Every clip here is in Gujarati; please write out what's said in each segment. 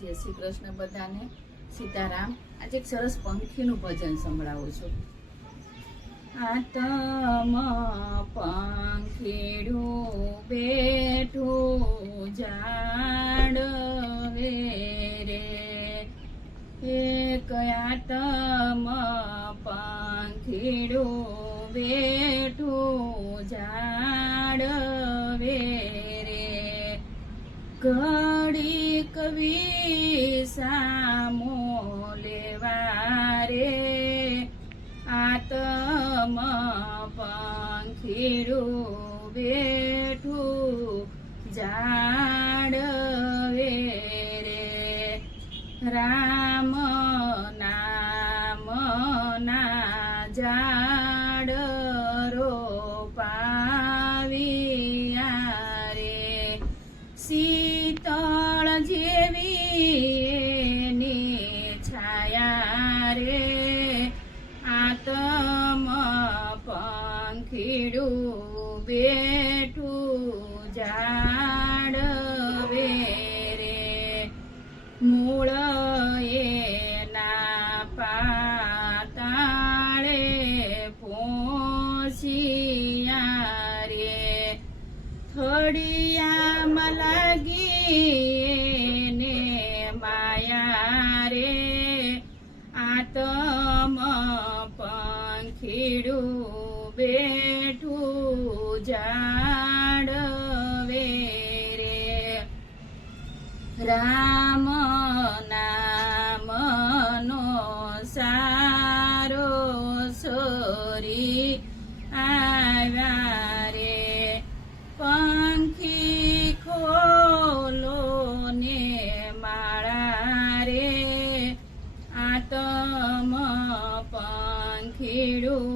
જય શ્રી કૃષ્ણ બધાને, સીતારામ। આજે એક સરસ પંખીનું ભજન સંભળાવું છું। આતમ પંખીડું બેઠું ઝાડવે રે, એક આતમ પંખીડું બેઠું ઝાડવે રે, ઘડીક વિસામો લેવા રે, આતમ પંખીડું બેઠું ઝાડવે રે, રામ નામ ના ઝાડ રોપાવ્યા રે, શીતળ જેવી એની છાયા રે, આતમ પંખીડું બેઠું ઝાડવે રે, મૂળ એના પાતાળે પહોંચ્યા રે, થડિયામાં લાગી ને માયા રે, આતમ પંખીડું બેઠું ઝાડવે રે, રામ નામનો સારો સોરી આવ્યા રે, પંખી ખોલો ને માળા રે, આતમ પંખીડું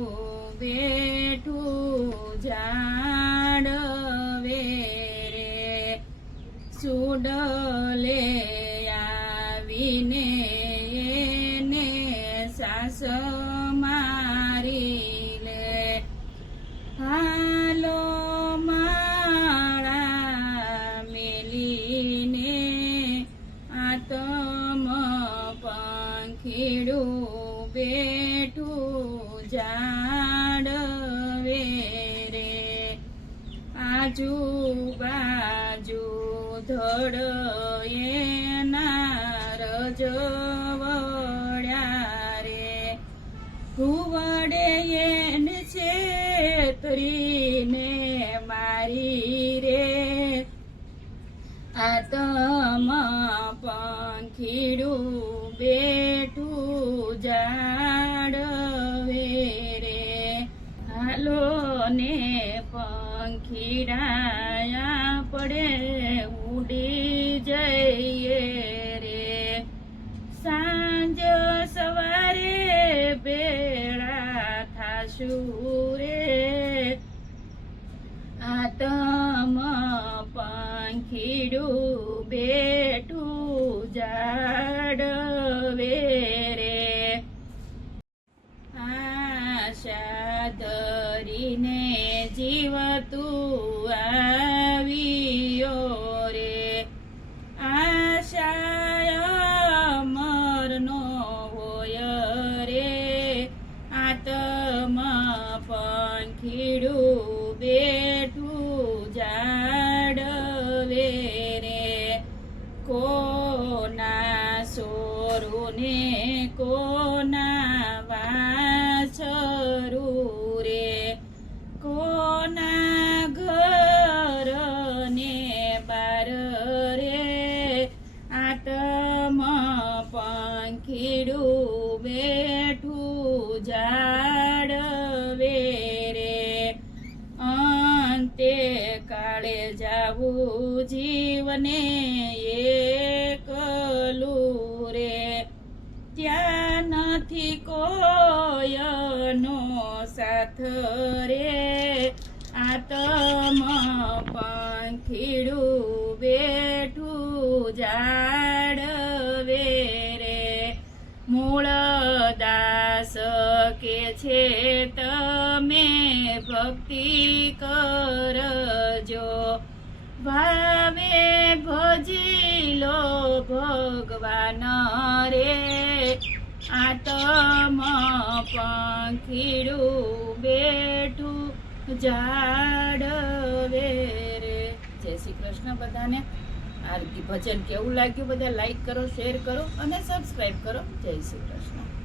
બેઠું ઝાડવે રે, સુડલે આવીને એને સાસ મારી લે, હાલો માળા મેલીને, આતમ પંખીડું બેઠું ઝાડવે રે, આજુબાજુ ધડ એના રજવડ્યા રે, કુવડે એને છેતરીને મારી રે, આતમ પંખીડું બેઠું ઝાડવે રે, હાલો ને પંખીડાયા પડે ઉડી જઈએ રે, સાંજ સવારે બેળા થાશું રે, આતમ પંખીડું બેઠું ઝાડવે રે, આશા ધરીને જીવતું આવ્યો રે, આશા અમરનો હોય રે, આતમ પંખીડું બેઠું ઝાડવે રે, કોના સોરું ને કોના વાછરું રે, કોના ઘર ને બાર રે, આતમ પંખીડું બેઠું ઝાડવે રે, અંતે કાળે જાવું જીવને એકલું રે, ત્યાં નથી કોયનો સાથ રે, આતમ પંખીડું બેઠું ઝાડવે રે, મૂળદાસ કે છે તમે ભક્તિ કરજો, ભાવે ભજી લો ભગવાન રે આતમ પંખીડું બેઠું જાડવે રે. જય શ્રી કૃષ્ણ બધાને. આ ભજન કેવું લાગ્યું બધા લાઈક કરો, શેર કરો અને સબસ્ક્રાઈબ કરો. જય શ્રી કૃષ્ણ.